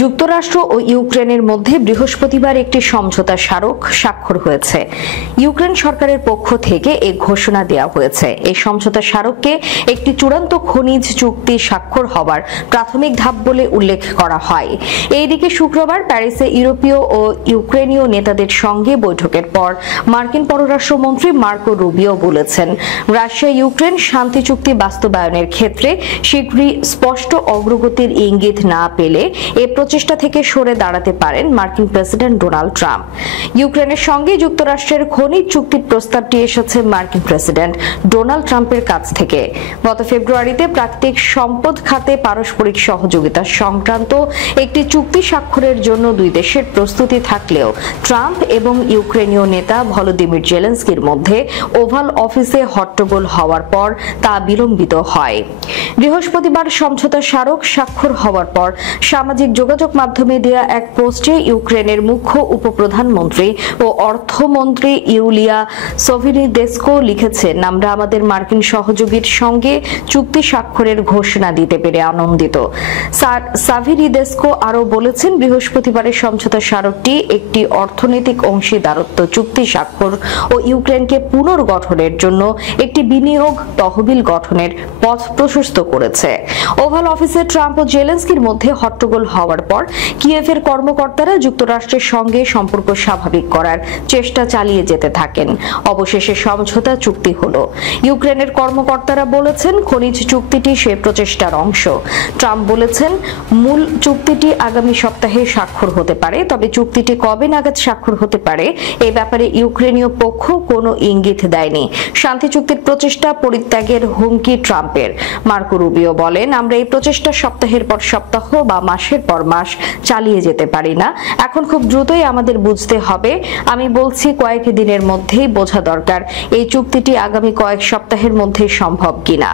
যুক্তরাষ্ট্র ও ইউক্রেনের মধ্যে বৃহস্পতিবার একটি সমঝোতা স্মারক স্বাক্ষর হয়েছে। ইউক্রেন সরকারের পক্ষ থেকে এই ঘোষণা দেওয়া হয়েছে। এই সমঝোতা স্মারককে একটি চূড়ান্ত খনিজ চুক্তি স্বাক্ষর হবার প্রাথমিক ধাপ বলে উল্লেখ করা হয়। এইদিকে শুক্রবার প্যারিসে ইউরোপীয় ও ইউক্রেনীয় নেতাদের সঙ্গে বৈঠকের পর মার্কিন পররাষ্ট্রমন্ত্রী মার্কো রুবিও বলেছেন, রাশিয়া ইউক্রেন শান্তি চুক্তি বাস্তবায়নের ক্ষেত্রে শীঘ্রই স্পষ্ট অগ্রগতির ইঙ্গিত না পেলে প্রচেষ্টা থেকে সরে দাঁড়াতে পারেন মার্কিন প্রেসিডেন্ট ডোনাল্ড ট্রাম্প। ইউক্রেনের সঙ্গে যুক্তরাষ্ট্রের খনিজ চুক্তির প্রস্তাবটি এসেছে মার্কিন প্রেসিডেন্ট ডোনাল্ড ট্রাম্পের কাছ থেকে। গত ফেব্রুয়ারিতে প্রাকৃতিক সম্পদ খাতে পারস্পরিক সহযোগিতা সংক্রান্ত একটি চুক্তি স্বাক্ষরের জন্য দুই দেশের প্রস্তুতি থাকলেও ট্রাম্প এবং ইউক্রেনীয় নেতা ভলোদিমির জেলেনস্কির মধ্যে ওভাল অফিসে হট্টগোল হওয়ার পর তা বিলম্বিত হয়। বৃহস্পতিবার সমঝোতা স্মারক স্বাক্ষর হওয়ার পর সামাজিক যোগাযোগ মাধ্যমে দেয়া এক পোস্টে ইউক্রেনের মুখ্য উপপ্রধানমন্ত্রী ও অর্থমন্ত্রী ইউলিয়া সভিরিদেস্কো লিখেছেন, আমরা আমাদের মার্কিন সহযোগীর সঙ্গে চুক্তি স্বাক্ষরের ঘোষণা দিতে পেরে আনন্দিত। সাভিরিদেস্কো আরও বলেছেন, বৃহস্পতিবারের সমঝোতা স্মারকটি একটি অর্থনৈতিক অংশীদারত্ব চুক্তি স্বাক্ষর ও ইউক্রেনকে পুনর্গঠনের জন্য একটি বিনিয়োগ তহবিল গঠনের পথ প্রশস্ত করেছে। ওভাল অফিসে ট্রাম্প ও জেলেনস্কির মধ্যে হট্টগোল হওয়ার পর কিয়েভের কর্মকর্তারা যুক্তরাষ্ট্রের সঙ্গে সম্পর্ক স্বাভাবিক করার চেষ্টা চালিয়ে যেতে থাকেন। অবশেষে সমঝোতা চুক্তি হলো। ইউক্রেনের কর্মকর্তারা বলেছেন, খনিজ চুক্তিটি সে প্রচেষ্টার অংশ। ট্রাম্প বলেছেন, মূল চুক্তিটি আগামী সপ্তাহে স্বাক্ষর হতে পারে, তবে চুক্তিটি কবে নাগাদ স্বাক্ষর হতে পারে এই ব্যাপারে ইউক্রেনীয় পক্ষ কোনো ইঙ্গিত দেয়নি। শান্তি চুক্তির প্রচেষ্টা পরিত্যাগের হুমকি ট্রাম্পের। মার্কো রুবিও বলেন, আমরা এই প্রচেষ্টা সপ্তাহের পর সপ্তাহ বা মাসের পর মাস চালিয়ে যেতে পারি না। এখন খুব দ্রুতই আমাদের বুঝতে হবে, আমি বলছি কয়েক দিনের মধ্যেই বোঝা দরকার এই চুক্তিটি আগামী কয়েক সপ্তাহের মধ্যে সম্ভব কিনা।